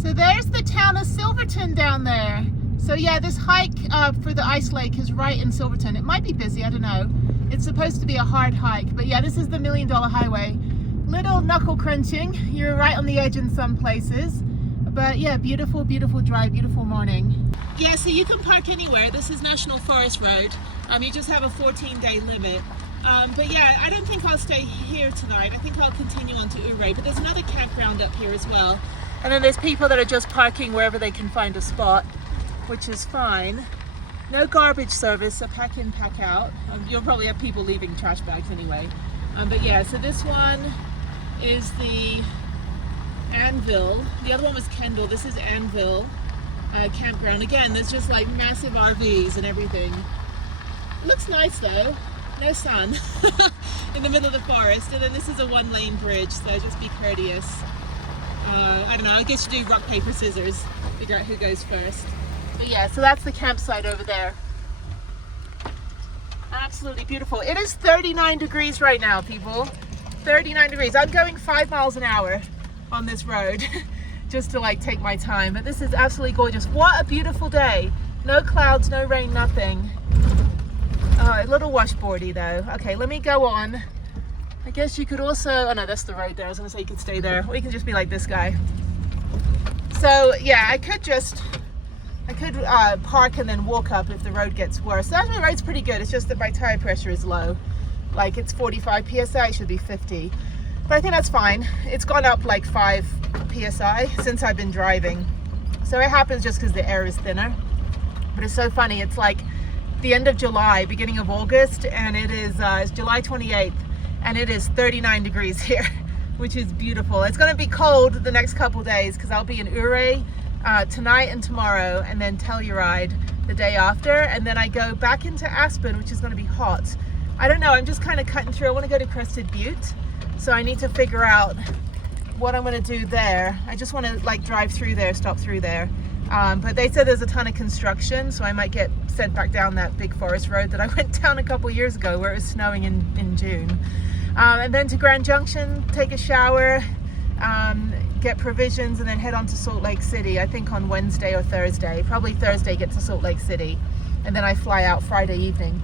So there's the town of Silverton down there. So yeah, this hike for the ice lake is right in Silverton. It might be busy, I don't know. It's supposed to be a hard hike, but yeah, this is the $1 Million Highway. Little knuckle crunching. You're right on the edge in some places. But yeah, beautiful, beautiful drive, beautiful morning. Yeah, so you can park anywhere. This is National Forest Road. You just have a 14-day limit. But yeah, I don't think I'll stay here tonight. I think I'll continue on to Ouray, but there's another campground up here as well. And then there's people that are just parking wherever they can find a spot, which is fine. No garbage service, so pack in, pack out. You'll probably have people leaving trash bags anyway. But yeah, so this one is the Anvil. The other one was Kendall. This is Anvil campground. Again, there's just like massive RVs and everything. It looks nice though. No sun in the middle of the forest. And then this is a 1-lane bridge, so just be courteous. I don't know, I guess you do rock, paper, scissors. Figure out who goes first. But yeah, so that's the campsite over there. Absolutely beautiful. It is 39 degrees right now, people. 39 degrees. I'm going 5 miles an hour on this road just to like take my time. But this is absolutely gorgeous. What a beautiful day. No clouds, no rain, nothing. A little washboardy though. Okay, let me go on. I guess you could also, oh no, that's the road there. I was gonna say you could stay there. Or you can just be like this guy. So yeah, I could park and then walk up if the road gets worse. The actual road's pretty good. It's just that my tire pressure is low. Like it's 45 PSI, it should be 50. But I think that's fine. It's gone up like 5 PSI since I've been driving. So it happens just because the air is thinner. But it's so funny. It's like the end of July, beginning of August, and it is it's July 28th, and it is 39 degrees here, which is beautiful. It's going to be cold the next couple days because I'll be in Ouray tonight and tomorrow, and then Telluride the day after, and then I go back into Aspen, which is going to be hot. I don't know, I'm just kind of cutting through. I want to go to Crested Butte, so I need to figure out what I'm going to do there. I just want to like drive through there, stop through there. But they said there's a ton of construction, so I might get sent back down that big forest road that I went down a couple years ago where it was snowing in June. And then to Grand Junction, take a shower, get provisions, and then head on to Salt Lake City, I think on Wednesday or Thursday. Probably Thursday, get to Salt Lake City, and then I fly out Friday evening.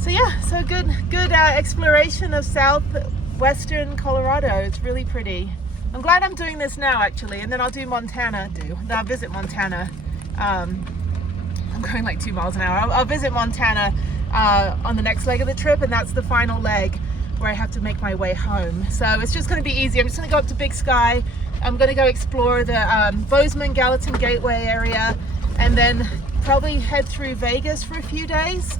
So yeah, so good exploration of southwestern Colorado. It's really pretty. I'm glad I'm doing this now actually, and then I'll do Montana. I'll visit Montana. I'm going like 2 miles an hour. I'll visit Montana on the next leg of the trip, and that's the final leg where I have to make my way home. So it's just going to be easy. I'm just going to go up to Big Sky. I'm going to go explore the Bozeman Gallatin Gateway area, and then probably head through Vegas for a few days,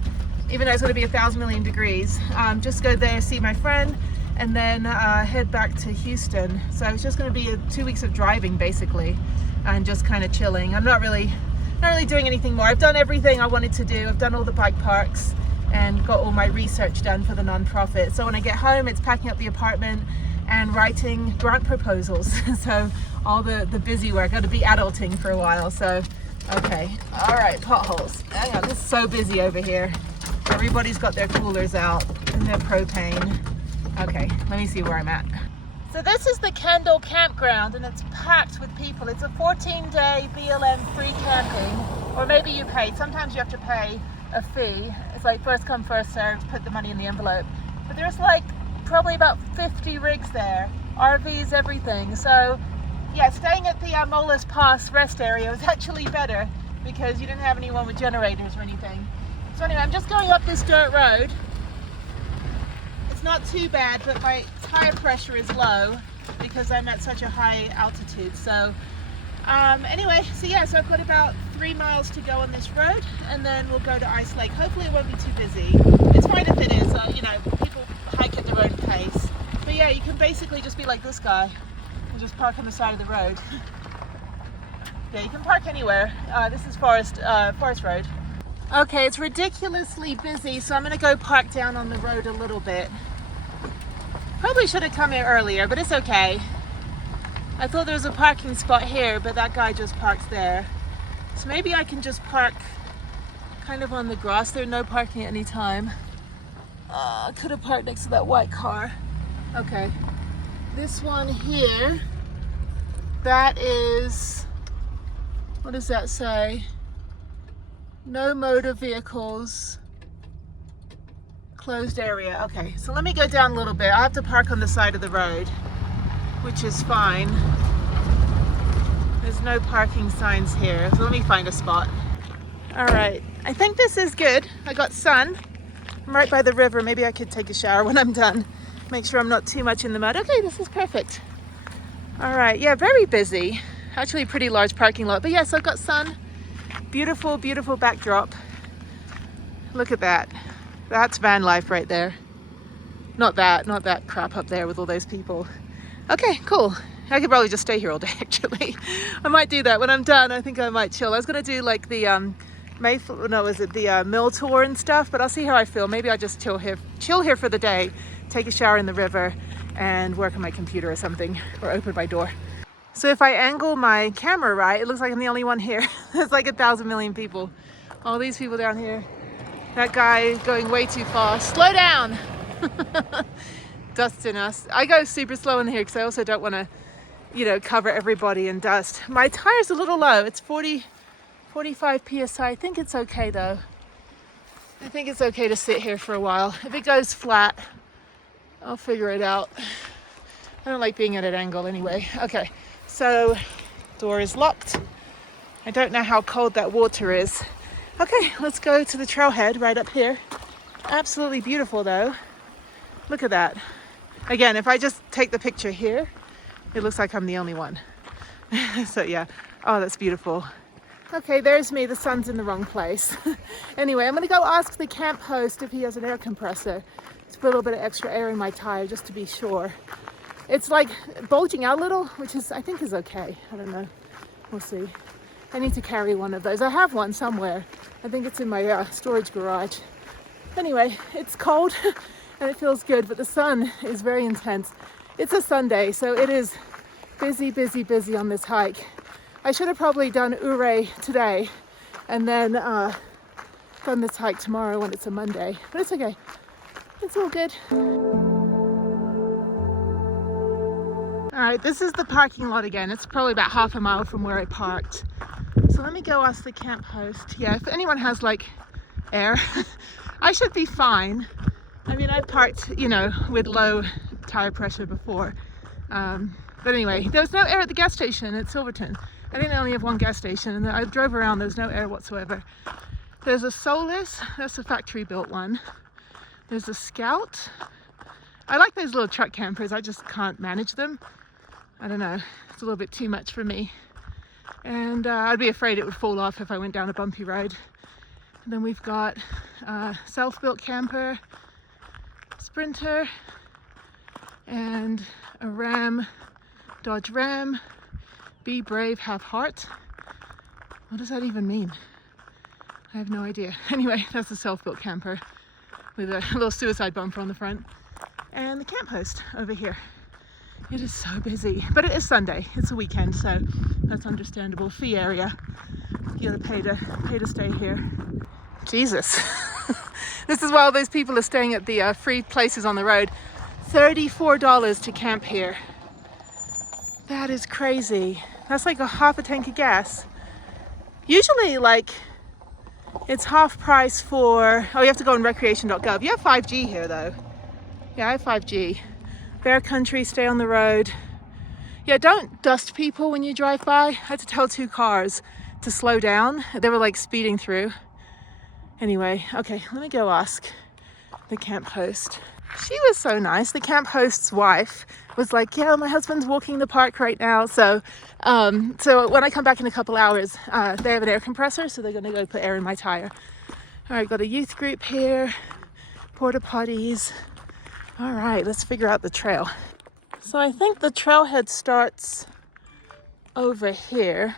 even though it's going to be 1,000 million degrees. Just go there, see my friend, and then head back to Houston. So it's just going to be 2 weeks of driving basically, and just kind of chilling. I'm not really doing anything more. I've done everything I wanted to do. I've done all the bike parks and got all my research done for the nonprofit. So when I get home, it's packing up the apartment and writing grant proposals. So all the busy work. Got to be adulting for a while. So okay, all right, potholes. Hang on, it's so busy over here. Everybody's got their coolers out and their propane. Okay, let me see where I'm at. So this is the Kendall campground, and it's packed with people. It's a 14-day BLM free camping, or maybe you pay. Sometimes you have to pay a fee. It's like first come, first served, put the money in the envelope. But there's like probably about 50 rigs there, RVs, everything. So yeah, staying at the Molas Pass rest area was actually better because you didn't have anyone with generators or anything. So anyway, I'm just going up this dirt road. It's not too bad, but my tire pressure is low because I'm at such a high altitude. So anyway, so yeah, so I've got about 3 miles to go on this road, and then we'll go to Ice Lake. Hopefully it won't be too busy. It's fine if it is, you know, people hike at their own pace. But yeah, you can basically just be like this guy and just park on the side of the road. Yeah, you can park anywhere. This is Forest Road. Okay, it's ridiculously busy, so I'm gonna go park down on the road a little bit. Probably should have come here earlier, but it's okay. I thought there was a parking spot here, but that guy just parks there. So maybe I can just park kind of on the grass. There's no parking at any time. I could have parked next to that white car. Okay, this one here, that is What does that say? No motor vehicles. Closed area. Okay, so let me go down a little bit. I have to park on the side of the road, which is fine. There's no parking signs here, so let me find a spot. All right, I think this is good. I got sun. I'm right by the river. Maybe I could take a shower when I'm done. Make sure I'm not too much in the mud. Okay, this is perfect. All right, yeah, very busy. Actually a pretty large parking lot, but yes, I've got sun. Beautiful, beautiful backdrop. Look at that. That's van life right there. Not that crap up there with all those people. Okay, cool. I could probably just stay here all day, actually. I might do that when I'm done. I think I might chill. I was gonna do like the mill tour and stuff, but I'll see how I feel. Maybe I'll just chill here for the day, take a shower in the river, and work on my computer or something, or open my door. So if I angle my camera right, it looks like I'm the only one here. There's like 1,000 million people. All these people down here. That guy going way too fast. Slow down! Dust in us. I go super slow in here because I also don't want to, you know, cover everybody in dust. My tire's a little low. It's 45 PSI. I think it's okay though. I think it's okay to sit here for a while. If it goes flat, I'll figure it out. I don't like being at an angle anyway. Okay, so door is locked. I don't know how cold that water is. Okay, let's go to the trailhead right up here. Absolutely beautiful though. Look at that. Again, if I just take the picture here, it looks like I'm the only one. So yeah, oh, that's beautiful. Okay, there's me, the sun's in the wrong place. Anyway, I'm gonna go ask the camp host if he has an air compressor to put a little bit of extra air in my tire just to be sure. It's like bulging out a little, which is, I think is okay. I don't know, we'll see. I need to carry one of those. I have one somewhere. I think it's in my storage garage. Anyway, it's cold and it feels good, but the sun is very intense. It's a Sunday, so it is busy, busy, busy on this hike. I should have probably done Ouray today and then done this hike tomorrow when it's a Monday, but it's okay. It's all good. All right, this is the parking lot again. It's probably about half a mile from where I parked. So let me go ask the camp host. Yeah, if anyone has like air, I should be fine. I mean, I parked, you know, with low tire pressure before. But anyway, there was no air at the gas station at Silverton. I think they only have one gas station, and I drove around, there's no air whatsoever. There's a Solus, that's a factory built one. There's a Scout. I like those little truck campers, I just can't manage them. I don't know, it's a little bit too much for me. And I'd be afraid it would fall off if I went down a bumpy road. And then we've got a self-built camper, Sprinter, and a Ram, Dodge Ram, Be Brave, Have Heart. What does that even mean? I have no idea. Anyway, that's a self-built camper with a little suicide bumper on the front. And the camp host over here. It is so busy, but it is Sunday. It's a weekend, so that's understandable. Fee area. You gotta pay to stay here. Jesus. This is why all those people are staying at the free places on the road. $34 to camp here. That is crazy. That's like a half a tank of gas. Usually, like, it's half price for, oh, you have to go on recreation.gov. You have 5G here though. Yeah, I have 5G. Bear country, stay on the road. Yeah, don't dust people when you drive by. I had to tell 2 cars to slow down. They were like speeding through. Anyway, okay, let me go ask the camp host. She was so nice. The camp host's wife was like, yeah, my husband's walking the park right now. So when I come back in a couple hours, they have an air compressor, so they're gonna go put air in my tire. All right, got a youth group here, porta potties. All right, let's figure out the trail. So I think the trailhead starts over here.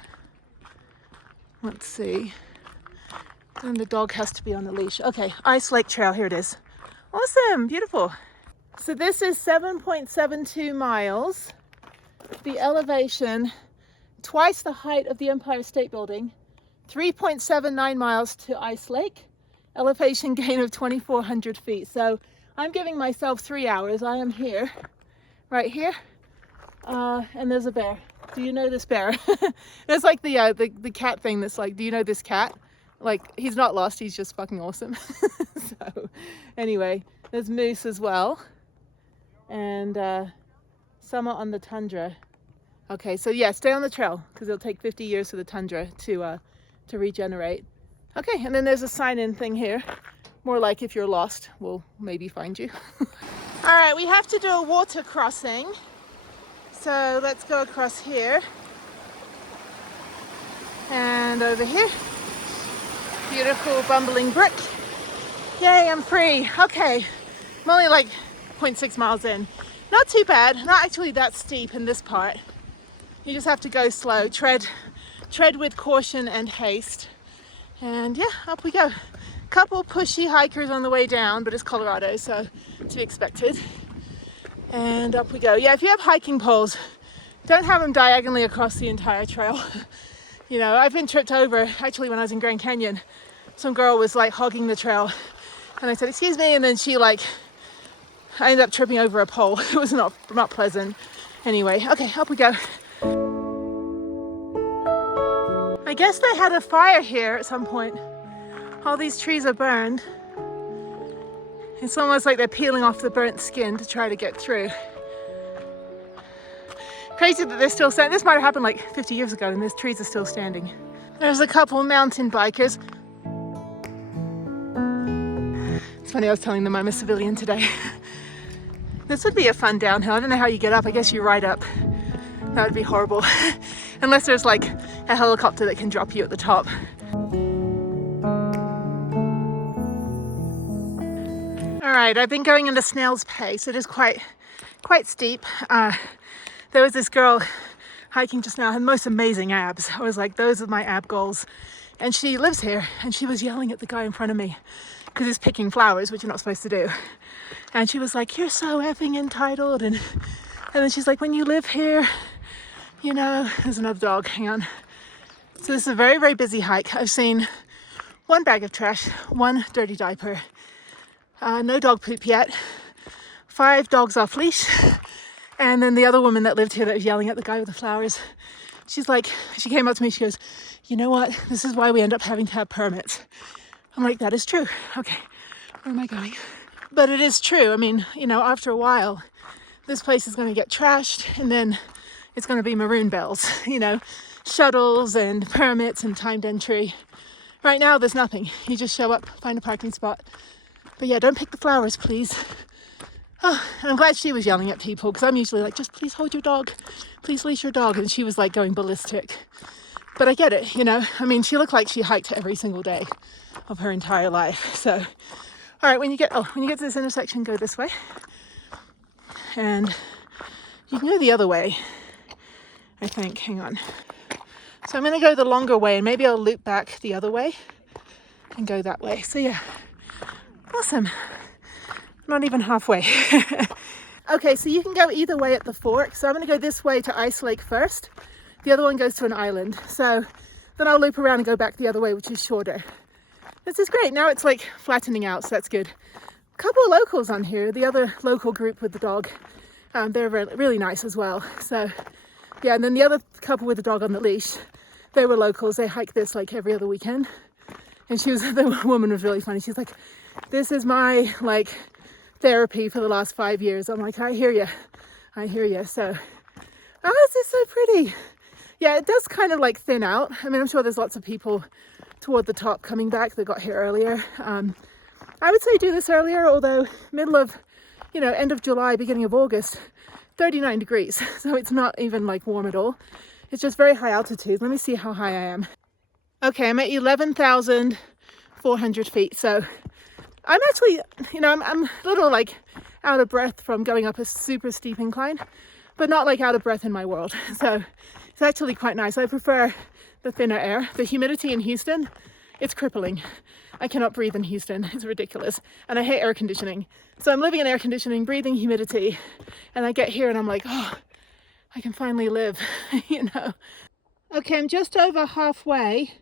Let's see. And the dog has to be on the leash. Okay, Ice Lake Trail, here it is. Awesome, beautiful. So this is 7.72 miles. The elevation, twice the height of the Empire State Building. 3.79 miles to Ice Lake. Elevation gain of 2,400 feet. So I'm giving myself 3 hours. I am here, right here, And there's a bear. Do you know this bear? It's like the cat thing that's like, do you know this cat? Like, he's not lost, he's just fucking awesome. So anyway, there's moose as well. And summer on the tundra. Okay, so yeah, stay on the trail because it'll take 50 years for the tundra to regenerate. Okay, and then there's a sign-in thing here. More like if you're lost, we'll maybe find you. All right, we have to do a water crossing. So let's go across here. And over here. Beautiful bumbling brook. Yay, I'm free. Okay, I'm only like 0.6 miles in. Not too bad, not actually that steep in this part. You just have to go slow, tread with caution and haste. And yeah, up we go. Couple pushy hikers on the way down, but it's Colorado, so to be expected. And up we go. Yeah, if you have hiking poles, don't have them diagonally across the entire trail. You know, I've been tripped over, actually when I was in Grand Canyon. Some girl was like hogging the trail and I said, excuse me, and then she like, I ended up tripping over a pole. It was not pleasant. Anyway, okay, up we go. I guess they had a fire here at some point. All these trees are burned. It's almost like they're peeling off the burnt skin to try to get through. Crazy that they're still standing. This might have happened like 50 years ago and these trees are still standing. There's a couple mountain bikers. It's funny, I was telling them I'm a civilian today. This would be a fun downhill. I don't know how you get up. I guess you ride up. That would be horrible. Unless there's like a helicopter that can drop you at the top. All right, I've been going at a snail's pace. It is quite steep. There was this girl hiking just now, had the most amazing abs. I was like, those are my ab goals. And she lives here, and she was yelling at the guy in front of me because he's picking flowers, which you're not supposed to do. And she was like, you're so effing entitled. And then she's like, when you live here, you know, there's another dog, hang on. So this is a very, very busy hike. I've seen one bag of trash, one dirty diaper, no dog poop yet, 5 dogs off leash. And then the other woman that lived here that was yelling at the guy with the flowers, she's like, she came up to me, she goes, you know what? This is why we end up having to have permits. I'm like, that is true. Okay, where am I going? But it is true. I mean, you know, after a while, this place is going to get trashed and then it's going to be maroon bells, you know, shuttles and permits and timed entry. Right now, there's nothing. You just show up, find a parking spot. But yeah, don't pick the flowers, please. Oh, and I'm glad she was yelling at people because I'm usually like, just please hold your dog. Please leash your dog. And she was like going ballistic. But I get it, you know. I mean, she looked like she hiked every single day of her entire life. So, all right, when you get to this intersection, go this way. And you can go the other way, I think. Hang on. So I'm going to go the longer way and maybe I'll loop back the other way and go that way. So yeah, awesome. Not even halfway. Okay, so you can go either way at the fork. So I'm going to go this way to Ice Lake first. The other one goes to an island. So then I'll loop around and go back the other way, which is shorter. This is great. Now it's like flattening out, so that's good. A couple of locals on here. The other local group with the dog, they're really nice as well. So yeah, and then the other couple with the dog on the leash, they were locals. They hike this like every other weekend. And the woman was really funny. She's like, this is my like therapy for the last 5 years. I'm like, I hear you. So, oh, this is so pretty. Yeah, it does kind of like thin out. I mean, I'm sure there's lots of people toward the top coming back that got here earlier. I would say do this earlier, although middle of, you know, end of July, beginning of August, 39 degrees. So it's not even like warm at all. It's just very high altitude. Let me see how high I am. Okay, I'm at 11,400 feet. So I'm actually, you know, I'm a little like out of breath from going up a super steep incline, but not like out of breath in my world. So it's actually quite nice. I prefer the thinner air. The humidity in Houston, it's crippling. I cannot breathe in Houston. It's ridiculous. And I hate air conditioning. So I'm living in air conditioning, breathing humidity. And I get here and I'm like, oh, I can finally live, you know. Okay, I'm just over halfway.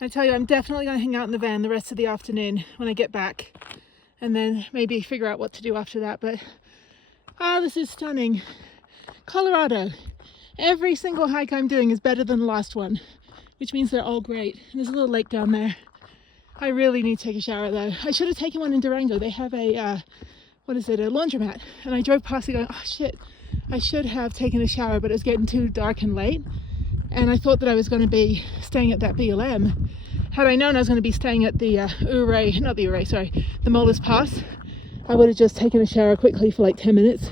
I tell you, I'm definitely going to hang out in the van the rest of the afternoon when I get back. And then maybe figure out what to do after that. But, this is stunning. Colorado. Every single hike I'm doing is better than the last one, which means they're all great. And there's a little lake down there. I really need to take a shower though. I should have taken one in Durango. They have a, what is it, a laundromat. And I drove past it going, oh shit, I should have taken a shower, but it was getting too dark and late. And I thought that I was going to be staying at that BLM. Had I known I was going to be staying at the the Moles Pass, I would have just taken a shower quickly for like 10 minutes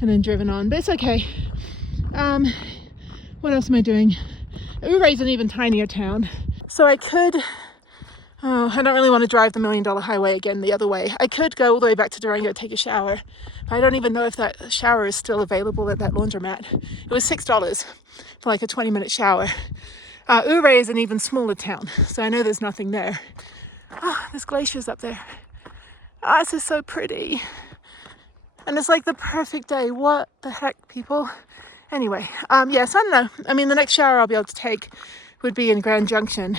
and then driven on. But it's okay. What else am I doing? Uray's an even tinier town. So I could, I don't really want to drive the $1 Million Highway again the other way. I could go all the way back to Durango, take a shower. I don't even know if that shower is still available at that laundromat. It was $6 for like a 20-minute shower. Ouray is an even smaller town, so I know there's nothing there. Oh, there's glaciers up there. Oh, this is so pretty. And it's like the perfect day. What the heck, people? Anyway, yes, I don't know. I mean, the next shower I'll be able to take would be in Grand Junction,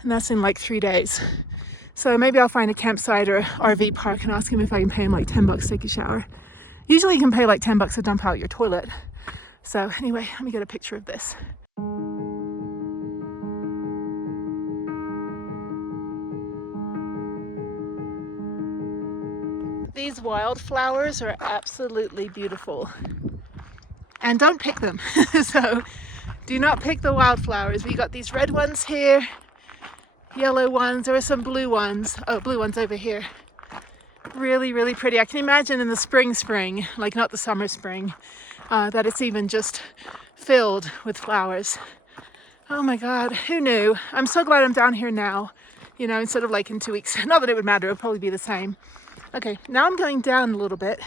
and that's in like 3 days. So maybe I'll find a campsite or RV park and ask him if I can pay him like $10 to take a shower. Usually you can pay like $10 to dump out your toilet. So anyway, let me get a picture of this. These wildflowers are absolutely beautiful. And don't pick them. So do not pick the wildflowers. We got these red ones here, yellow ones, there are some blue ones. Oh, blue ones over here. Really, really pretty. I can imagine in the spring, like not the summer spring, that it's even just filled with flowers. Oh my God, who knew? I'm so glad I'm down here now, you know, instead of like in 2 weeks. Not that it would matter, it would probably be the same. Okay, now I'm going down a little bit.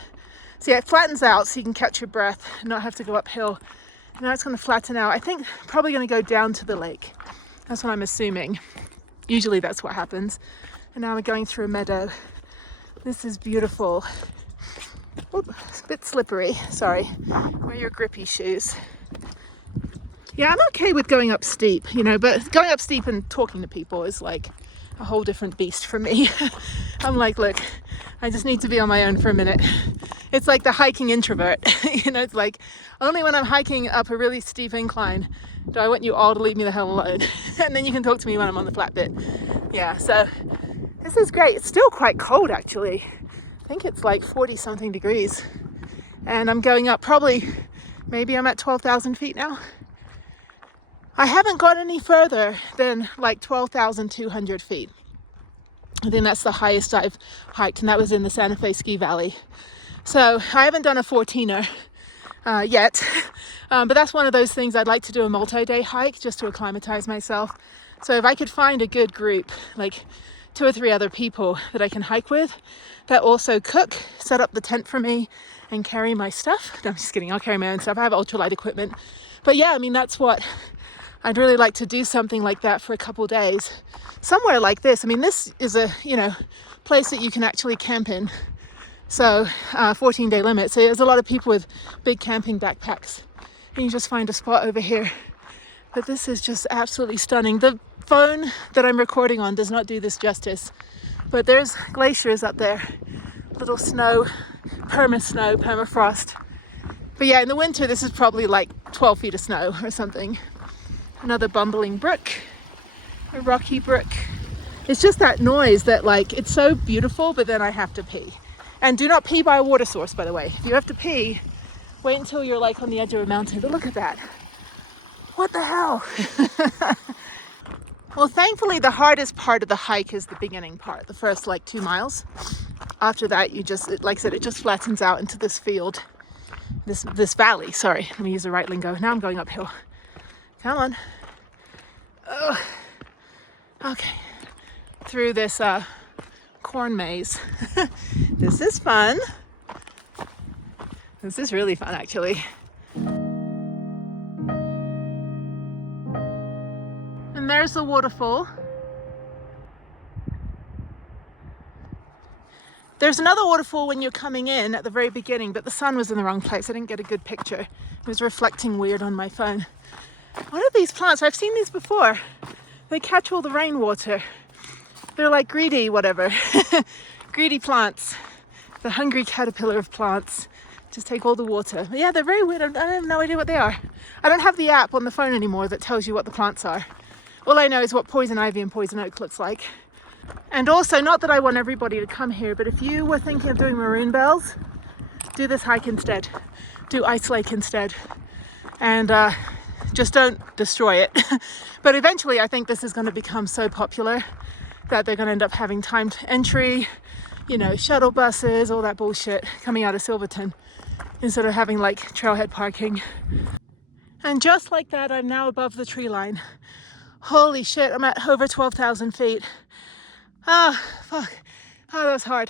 So yeah, it flattens out so you can catch your breath and not have to go uphill. Now it's going to flatten out. I think probably going to go down to the lake. That's what I'm assuming. Usually that's what happens. And now we're going through a meadow. This is beautiful. Oop, it's a bit slippery. Sorry. Wear your grippy shoes. Yeah, I'm okay with going up steep, you know, but going up steep and talking to people is like a whole different beast for me. I'm like, look, I just need to be on my own for a minute. It's like the hiking introvert. You know, it's like only when I'm hiking up a really steep incline do I want you all to leave me the hell alone. And then you can talk to me when I'm on the flat bit. Yeah, so this is great. It's still quite cold actually. I think it's like 40 something degrees. And I'm going up probably, maybe I'm at 12,000 feet now. I haven't got any further than like 12,200 feet. I think that's the highest I've hiked, and that was in the Santa Fe Ski Valley. So I haven't done a 14er yet, but that's one of those things I'd like to do, a multi-day hike just to acclimatize myself. So if I could find a good group, like 2 or 3 other people that I can hike with, that also cook, set up the tent for me, and carry my stuff. No, I'm just kidding, I'll carry my own stuff. I have ultralight equipment. But yeah, I mean, that's what I'd really like to do, something like that for a couple days. Somewhere like this. I mean, this is a, you know, place that you can actually camp in. So 14-day limit. So there's a lot of people with big camping backpacks. And you just find a spot over here. But this is just absolutely stunning. The phone that I'm recording on does not do this justice. But there's glaciers up there. Little snow, permafrost. But yeah, in the winter, this is probably like 12 feet of snow or something. Another bumbling brook, a rocky brook. It's just that noise that, like, it's so beautiful, but then I have to pee. And do not pee by a water source, by the way. If you have to pee, wait until you're like on the edge of a mountain. But look at that. What the hell? Well, thankfully, the hardest part of the hike is the beginning part, the first like 2 miles. After that, you just, like I said, it just flattens out into this field, this valley. Sorry, let me use the right lingo. Now I'm going uphill. Come on. Oh. Okay. Through this corn maze. This is fun. This is really fun, actually. And there's the waterfall. There's another waterfall when you're coming in at the very beginning, but the sun was in the wrong place. I didn't get a good picture. It was reflecting weird on my phone. What are these plants? I've seen these before. They catch all the rainwater. They're like greedy, whatever. Greedy plants. The hungry caterpillar of plants. Just take all the water. But yeah, they're very weird. I have no idea what they are. I don't have the app on the phone anymore that tells you what the plants are. All I know is what poison ivy and poison oak looks like. And also, not that I want everybody to come here, but if you were thinking of doing maroon bells, do this hike instead. Do Ice Lake instead. And just don't destroy it. But eventually I think this is going to become so popular that they're going to end up having timed entry, you know, shuttle buses, all that bullshit coming out of Silverton instead of having like trailhead parking. And just like that, I'm now above the tree line. Holy shit, I'm at over 12,000 feet. Ah, fuck. Oh, that was hard.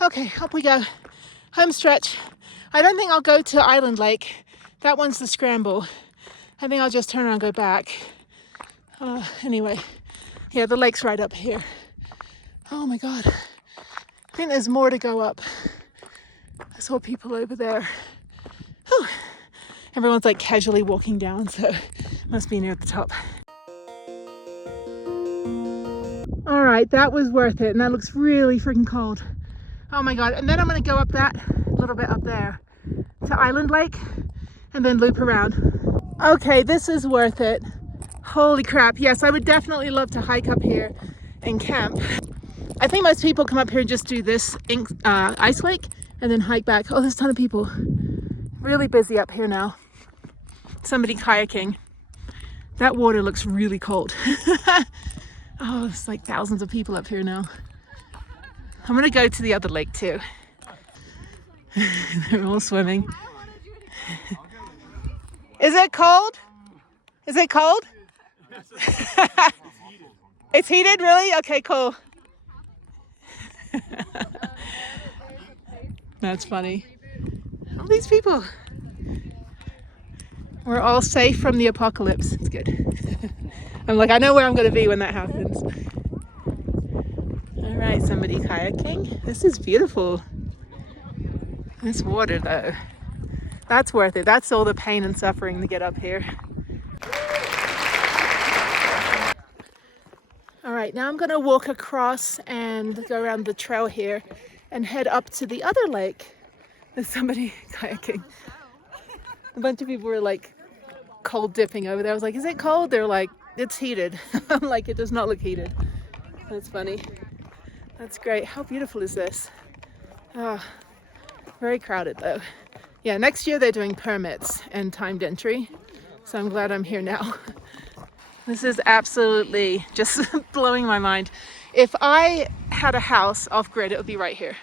Okay, up we go. Home stretch. I don't think I'll go to Island Lake. That one's the scramble. I think I'll just turn around and go back. Anyway, yeah, the lake's right up here. Oh my God. I think there's more to go up. I saw people over there. Whew. Everyone's like casually walking down, so must be near the top. All right, that was worth it, and that looks really freaking cold. Oh my God, and then I'm gonna go up that little bit up there to Island Lake and then loop around. Okay, this is worth it. Holy crap, yes, I would definitely love to hike up here and camp. I think most people come up here and just do this Ice Lake and then hike back. Oh, there's a ton of people. Really busy up here now. Somebody kayaking. That water looks really cold. Oh, it's like thousands of people up here now. I'm gonna go to the other lake too. They're all swimming. Is it cold? Is it cold? It's heated, really? Okay, cool. That's funny. All these people. We're all safe from the apocalypse. It's good. I'm like, I know where I'm going to be when that happens. All right, somebody kayaking. This is beautiful. This water, though, that's worth it. That's all the pain and suffering to get up here. All right, now I'm going to walk across and go around the trail here and head up to the other lake. There's somebody kayaking. A bunch of people were like cold dipping over there. I was like, is it cold? They're like, it's heated. I'm like, it does not look heated. That's funny. That's great. How beautiful is this? Oh, very crowded though. Yeah, next year they're doing permits and timed entry. So I'm glad I'm here now. This is absolutely just blowing my mind. If I had a house off grid, it would be right here.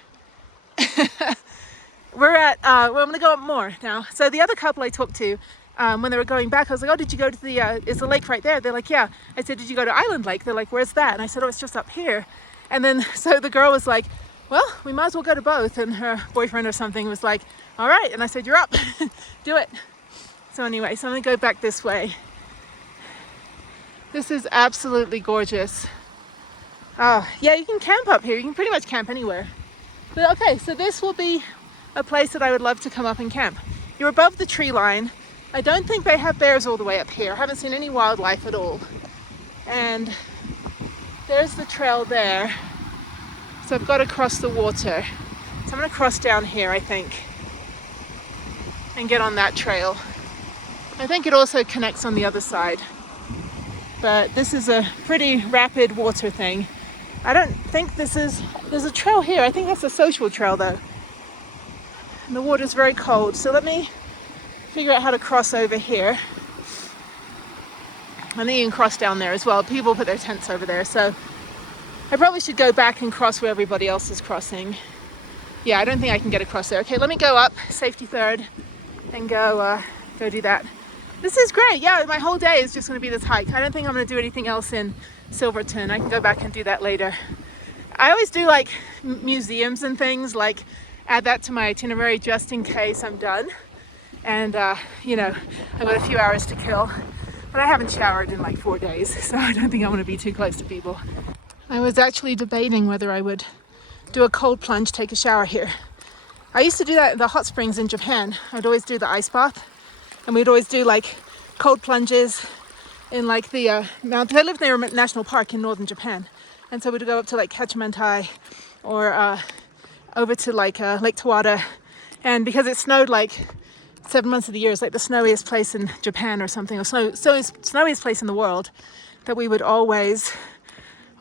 We're at, well, I'm gonna go up more now. So the other couple I talked to, when they were going back, I was like, oh, did you go to the, is the lake right there? They're like, yeah. I said, did you go to Island Lake? They're like, where's that? And I said, oh, it's just up here. And then, so the girl was like, well, we might as well go to both. And her boyfriend or something was like, all right. And I said, you're up, do it. So anyway, so I'm gonna go back this way. This is absolutely gorgeous. Yeah, you can camp up here. You can pretty much camp anywhere. But okay, so this will be a place that I would love to come up and camp. You're above the tree line. I don't think they have bears all the way up here. I haven't seen any wildlife at all. And there's the trail there. So I've got to cross the water. So I'm going to cross down here, I think, and get on that trail. I think it also connects on the other side. But this is a pretty rapid water thing. I don't think this is, there's a trail here. I think that's a social trail though. And the water's very cold. So let me figure out how to cross over here. I think you can cross down there as well. People put their tents over there. So I probably should go back and cross where everybody else is crossing. Yeah, I don't think I can get across there. Okay, let me go up, safety third, and go do that. This is great. Yeah, my whole day is just going to be this hike. I don't think I'm going to do anything else in Silverton. I can go back and do that later. I always do like museums and things, like add that to my itinerary just in case I'm done. And, you know, I've got a few hours to kill. But I haven't showered in like 4 days, so I don't think I'm going to be too close to people. I was actually debating whether I would do a cold plunge, take a shower here. I used to do that at the hot springs in Japan. I'd always do the ice bath. And we'd always do like cold plunges in like the mountain. I lived near a national park in northern Japan. And so we'd go up to like Kachimantai or over to like Lake Tawada And because it snowed like 7 months of the year, it's like the snowiest place in Japan or something, or snowiest place in the world, that we would always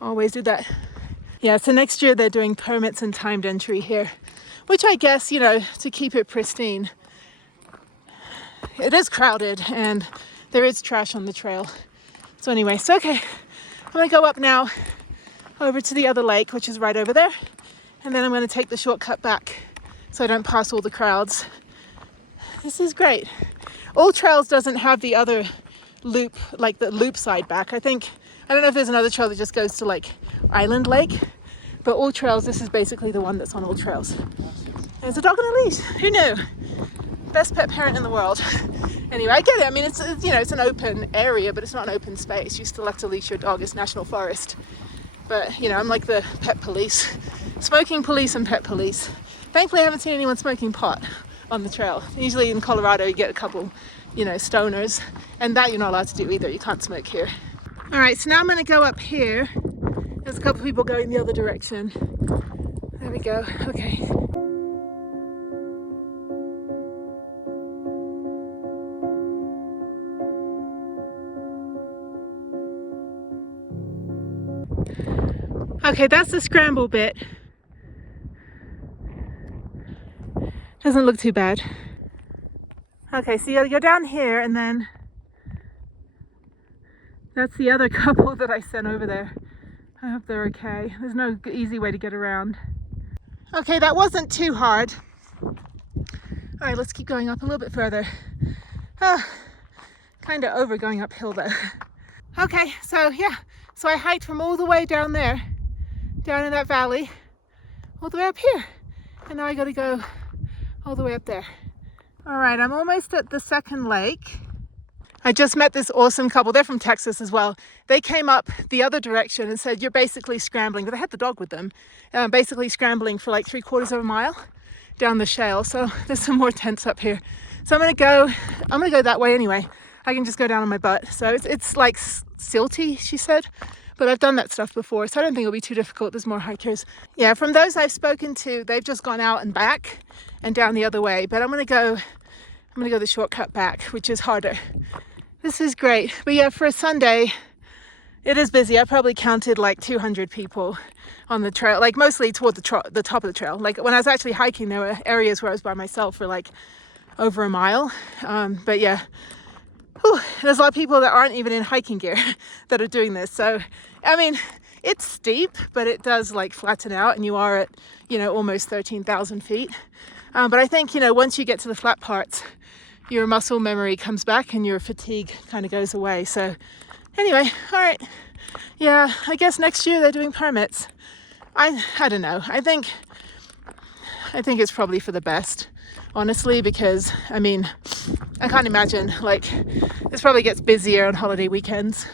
do that. Yeah, so next year they're doing permits and timed entry here, which I guess, you know, to keep it pristine. It is crowded and there is trash on the trail. So anyway, so okay, I'm gonna go up now over to the other lake, which is right over there. And then I'm gonna take the shortcut back so I don't pass all the crowds. This is great. All Trails doesn't have the other loop, like the loop side back. I don't know if there's another trail that just goes to like Island Lake, but All Trails, this is basically the one that's on All Trails. There's a dog on a leash, who knew? Best pet parent in the world. Anyway, I get it. I mean, it's you know, it's an open area, but it's not an open space. You still have to leash your dog. It's national forest. But, you know, I'm like the pet police. Smoking police and pet police. Thankfully, I haven't seen anyone smoking pot on the trail. Usually in Colorado, you get a couple, you know, stoners. And that you're not allowed to do either. You can't smoke here. All right, so now I'm going to go up here. There's a couple people going the other direction. There we go. Okay. Okay, that's the scramble bit. Doesn't look too bad. Okay, so you gotta go down here and then that's the other couple that I sent over there. I hope they're okay. There's no easy way to get around. Okay, that wasn't too hard. All right, let's keep going up a little bit further. Kind of over going uphill though. Okay, so yeah, so I hiked from all the way down there, down in that valley, all the way up here. And now I gotta go all the way up there. All right, I'm almost at the second lake. I just met this awesome couple. They're from Texas as well. They came up the other direction and said, you're basically scrambling, but they had the dog with them, basically scrambling for like 3/4 of a mile down the shale. So there's some more tents up here. So I'm gonna go that way anyway. I can just go down on my butt. So it's like silty, she said, but I've done that stuff before, so I don't think it'll be too difficult. There's more hikers. Yeah, from those I've spoken to, they've just gone out and back and down the other way, but I'm gonna go the shortcut back, which is harder. This is great. But yeah, for a Sunday, it is busy. I probably counted like 200 people on the trail, like mostly toward the top of the trail. Like when I was actually hiking, there were areas where I was by myself for like over a mile. But yeah, there's a lot of people that aren't even in hiking gear that are doing this. So, I mean, it's steep, but it does like flatten out and you are at, you know, almost 13,000 feet. But I think, you know, once you get to the flat parts, your muscle memory comes back and your fatigue kind of goes away. So anyway, all right. Yeah, I guess next year they're doing permits. I don't know. I think it's probably for the best, honestly, because I mean, I can't imagine, like, this probably gets busier on holiday weekends,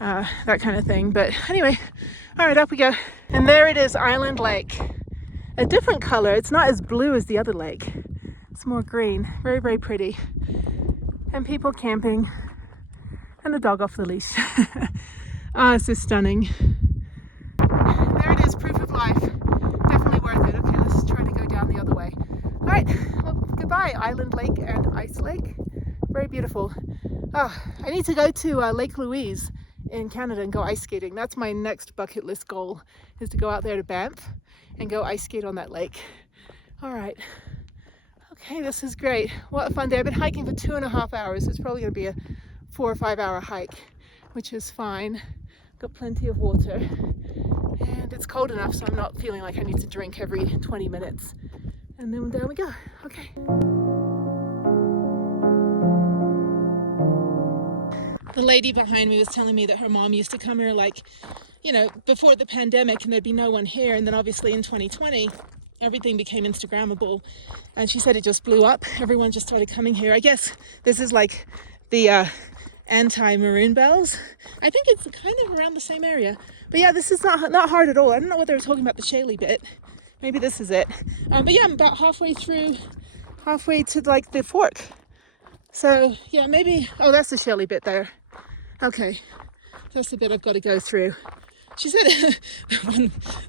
that kind of thing. But anyway, all right, up we go. And there it is, Island Lake. A different color. It's not as blue as the other lake. It's more green. Very, very pretty. And people camping. And the dog off the leash. Oh, it's just stunning. There it is, proof of life. Definitely worth it. Okay, let's try to go down the other way. All right, well, goodbye, Island Lake and Ice Lake. Very beautiful. Oh, I need to go to Lake Louise in Canada and go ice skating. That's my next bucket list goal, is to go out there to Banff and go ice skate on that lake. All right. Okay, this is great. What a fun day. I've been hiking for 2.5 hours. It's probably going to be a 4 or 5 hour hike, which is fine. Got plenty of water. And it's cold enough, so I'm not feeling like I need to drink every 20 minutes. And then down we go. Okay. The lady behind me was telling me that her mom used to come here like, you know, before the pandemic, and there'd be no one here. And then obviously in 2020, everything became Instagrammable. And she said it just blew up. Everyone just started coming here. I guess this is like the anti-maroon bells. I think it's kind of around the same area. But yeah, this is not hard at all. I don't know what they were talking about, the shaly bit. Maybe this is it. But yeah, I'm about halfway to like the fork. So yeah, maybe, oh, that's the shaly bit there. Okay, that's the bit I've got to go through. She said,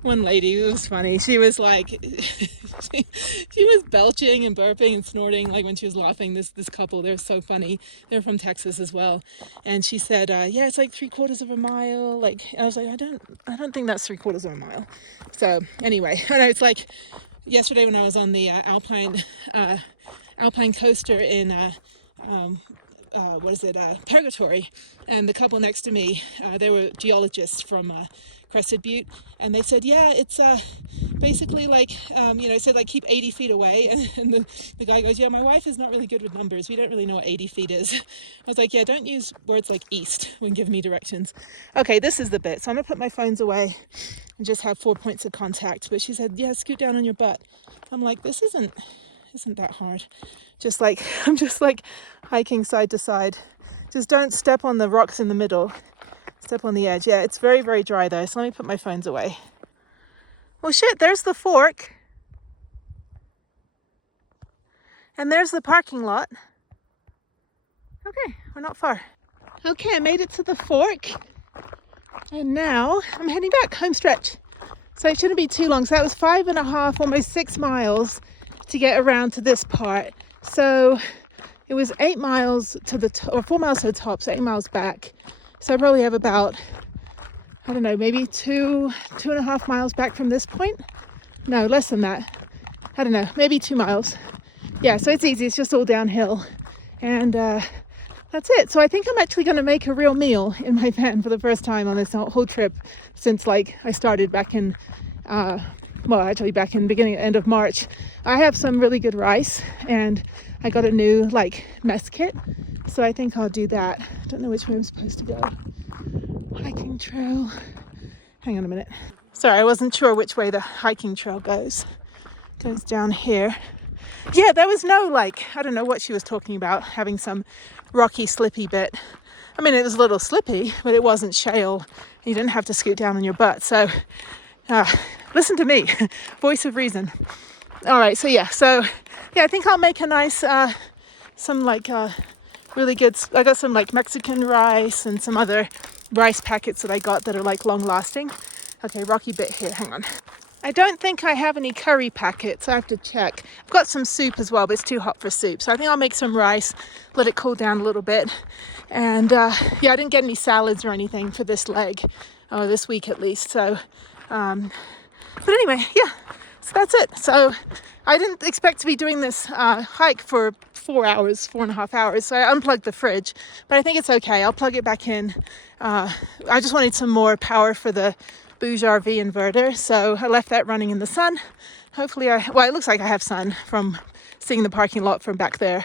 one lady, it was funny, she was like, she was belching and burping and snorting like when she was laughing. This couple, they're so funny. They're from Texas as well. And she said, yeah, it's like 3/4 of a mile. Like, I was like, I don't think that's 3/4 of a mile. So anyway, I know it's like yesterday when I was on the Alpine coaster in Purgatory, and the couple next to me, they were geologists from Crested Butte, and they said, yeah, it's basically like, it said like keep 80 feet away, and the guy goes, yeah, my wife is not really good with numbers, we don't really know what 80 feet is. I was like, yeah, don't use words like east when giving me directions. Okay, this is the bit, so I'm gonna put my phones away and just have 4 points of contact. But she said, yeah, scoot down on your butt. I'm like, this isn't that hard. I'm just like hiking side to side. Just don't step on the rocks in the middle. Step on the edge. Yeah, it's very, very dry though. So let me put my phones away. Well, shit, there's the fork. And there's the parking lot. Okay, we're not far. Okay, I made it to the fork. And now I'm heading back, home stretch. So it shouldn't be too long. So that was 5.5, almost 6 miles to get around to this part. So it was 8 miles to the top, or 4 miles to the top, so 8 miles back. So I probably have about, I don't know, maybe 2.5 miles back from this point. No, less than that. I don't know, maybe 2 miles. Yeah, so it's easy. It's just all downhill. And that's it. So I think I'm actually going to make a real meal in my van for the first time on this whole trip since like I started back in, back in end of March. I have some really good rice, and I got a new like mess kit. So I think I'll do that. I don't know which way I'm supposed to go. Hiking trail. Hang on a minute. Sorry, I wasn't sure which way the hiking trail goes. Goes down here. Yeah, there was no like, I don't know what she was talking about, having some rocky, slippy bit. I mean, it was a little slippy, but it wasn't shale. You didn't have to scoot down on your butt. So listen to me, voice of reason. All right, so yeah, I think I'll make a nice, really good, I got some like Mexican rice and some other rice packets that I got that are like long lasting. Okay, rocky bit here, hang on. I don't think I have any curry packets. I have to check. I've got some soup as well, but it's too hot for soup. So I think I'll make some rice, let it cool down a little bit. And I didn't get any salads or anything for this leg, or this week at least. So, but anyway, yeah, so that's it. So I didn't expect to be doing this hike for 4.5 hours. So I unplugged the fridge, but I think it's okay. I'll plug it back in. I just wanted some more power for the Bouge RV inverter, so I left that running in the sun. Hopefully it looks like I have sun from seeing the parking lot from back there.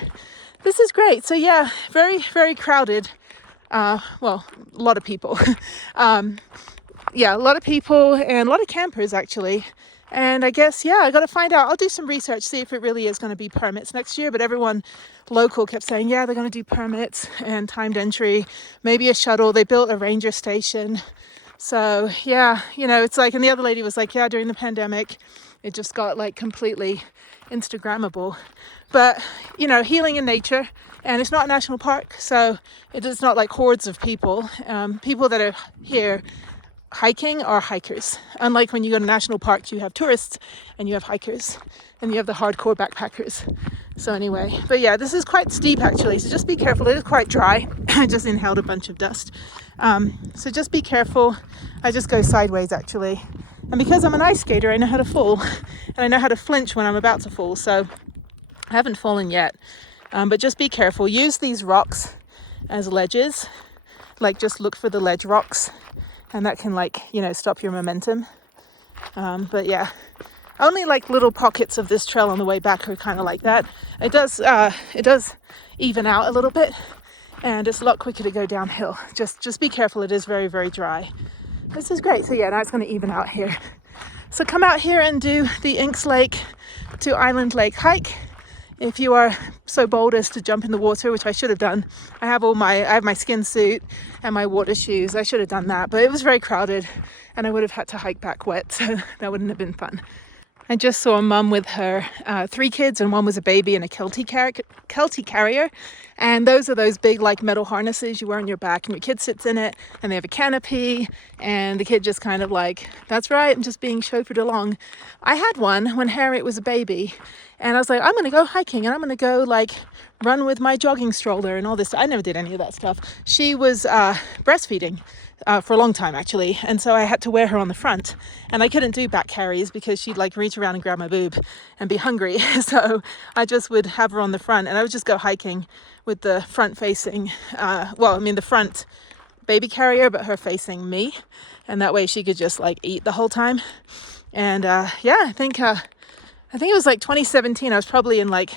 This is great. So yeah, very, very crowded. A lot of people. Yeah, a lot of people and a lot of campers actually. And I guess, yeah, I got to find out. I'll do some research, see if it really is going to be permits next year. But everyone local kept saying, yeah, they're going to do permits and timed entry, maybe a shuttle. They built a ranger station. So yeah, it's like, and the other lady was like, yeah, during the pandemic, it just got like completely Instagrammable. But, healing in nature, and it's not a national park. So it's not like hordes of people. People that are here hiking are hikers. Unlike when you go to national parks, you have tourists and you have hikers and you have the hardcore backpackers. So anyway, but yeah, this is quite steep actually. So just be careful. It is quite dry. I just inhaled a bunch of dust. So just be careful. I just go sideways actually. And because I'm an ice skater, I know how to fall and I know how to flinch when I'm about to fall. So I haven't fallen yet, but just be careful. Use these rocks as ledges. Like just look for the ledge rocks and that can stop your momentum. But yeah, only like little pockets of this trail on the way back are kind of like that. It does even out a little bit and it's a lot quicker to go downhill. Just be careful. It is very, very dry. This is great. So yeah, now it's going to even out here. So come out here and do the Inks Lake to Island Lake hike. If you are so bold as to jump in the water, which I should have done. I have my skin suit and my water shoes. I should have done that, but it was very crowded and I would have had to hike back wet. So that wouldn't have been fun. I just saw a mum with her 3 kids, and one was a baby and a Keltie carrier. And those are those big like metal harnesses you wear on your back, and your kid sits in it, and they have a canopy, and the kid just kind of like, that's right, I'm just being chauffeured along. I had one when Harriet was a baby, and I was like, I'm gonna go hiking, and I'm gonna go like run with my jogging stroller and all this. I never did any of that stuff. She was breastfeeding for a long time actually, and so I had to wear her on the front, and I couldn't do back carries because she'd like reach around and grab my boob and be hungry. So I just would have her on the front, and I would just go hiking with the front facing the front baby carrier, but her facing me, and that way she could just like eat the whole time. And I think it was like 2017. I was probably in like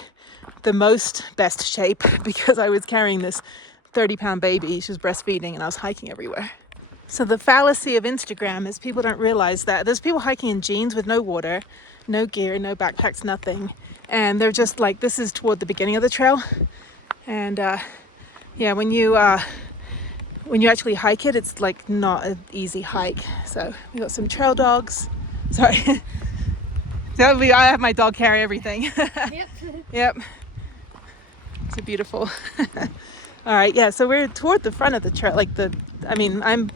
the most best shape because I was carrying this 30-pound baby. She was breastfeeding, and I was hiking everywhere. So the fallacy of Instagram is people don't realize that there's people hiking in jeans with no water, no gear, no backpacks, nothing. And they're just like, this is toward the beginning of the trail. And when you actually hike it, it's like not an easy hike. So we got some trail dogs. Sorry. I have my dog carry everything. Yep. It's a beautiful. All right, yeah, so we're toward the front of the trail. I'm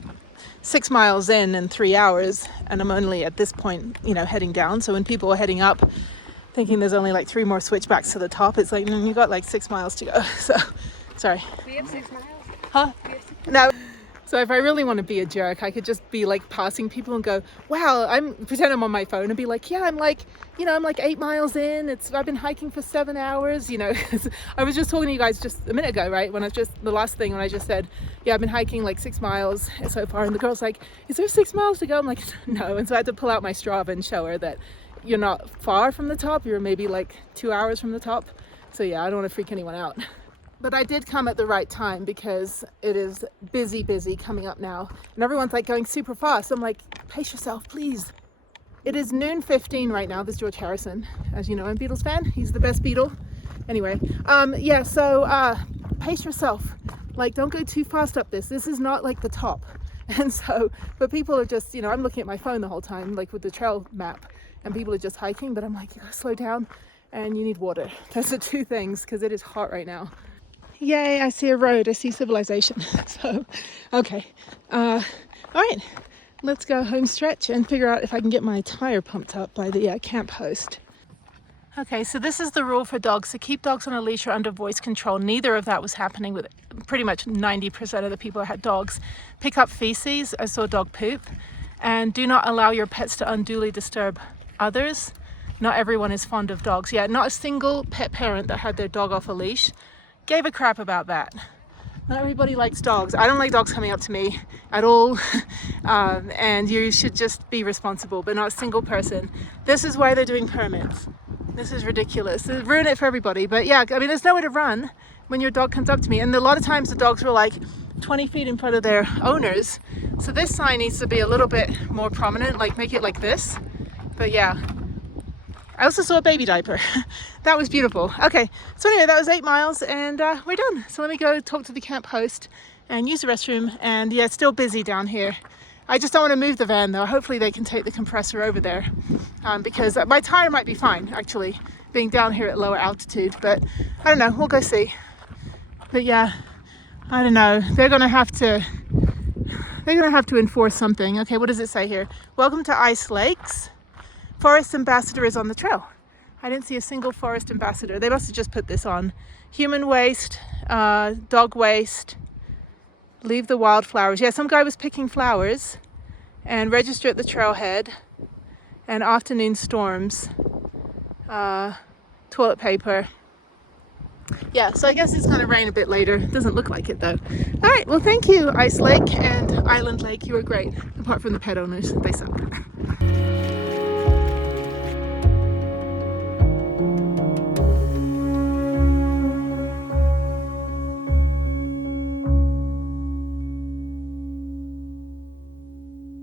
6 miles in 3 hours, and I'm only at this point, heading down. So when people are heading up, thinking there's only like 3 more switchbacks to the top, it's like, you got like 6 miles to go. So, sorry. We have 6 miles. Huh? No. So if I really want to be a jerk, I could just be like passing people and go, wow, pretend I'm on my phone and be like, yeah, I'm like 8 miles in. I've been hiking for 7 hours, I was just talking to you guys just a minute ago, right? When I just said, yeah, I've been hiking like 6 miles so far. And the girl's like, is there 6 miles to go? I'm like, no. And so I had to pull out my Strava and show her that you're not far from the top. You're maybe like 2 hours from the top. So yeah, I don't want to freak anyone out. But I did come at the right time because it is busy coming up now. And everyone's like going super fast. I'm like, pace yourself, please. It is noon 15 right now. This is George Harrison. As you know, I'm a Beatles fan. He's the best Beatle. Anyway, so pace yourself. Like, don't go too fast up this. This is not like the top. And so, but people are just, I'm looking at my phone the whole time, like with the trail map. And people are just hiking. But I'm like, you gotta slow down and you need water. Those are 2 things because it is hot right now. Yay, I see a road, I see civilization. So, okay. All right, let's go home stretch and figure out if I can get my tire pumped up by the camp host. Okay, so this is the rule for dogs. To keep dogs on a leash or under voice control. Neither of that was happening with pretty much 90% of the people who had dogs. Pick up feces, I saw dog poop. And do not allow your pets to unduly disturb others. Not everyone is fond of dogs. Yeah, not a single pet parent that had their dog off a leash gave a crap about that. Not everybody likes dogs. I don't like dogs coming up to me at all. And you should just be responsible, but not a single person. This is why they're doing permits. This is ridiculous. They ruin it for everybody. But yeah, I mean, there's nowhere to run when your dog comes up to me. And a lot of times the dogs were like 20 feet in front of their owners. So this sign needs to be a little bit more prominent, like make it like this. But yeah. I also saw a baby diaper. That was beautiful. Okay, so anyway, that was 8 miles and we're done. So let me go talk to the camp host and use the restroom. And yeah, it's still busy down here. I just don't want to move the van though. Hopefully they can take the compressor over there because my tire might be fine actually, being down here at lower altitude. But I don't know, we'll go see. But yeah, I don't know. They're gonna have to enforce something. Okay, what does it say here? Welcome to Ice Lakes. Forest ambassador is on the trail. I didn't see a single forest ambassador. They must have just put this on. Human waste, dog waste, leave the wildflowers. Yeah, some guy was picking flowers and register at the trailhead, and afternoon storms, toilet paper. Yeah, so I guess it's going to rain a bit later. It doesn't look like it though. All right, well, thank you, Ice Lake and Island Lake. You were great, apart from the pet owners. They suck.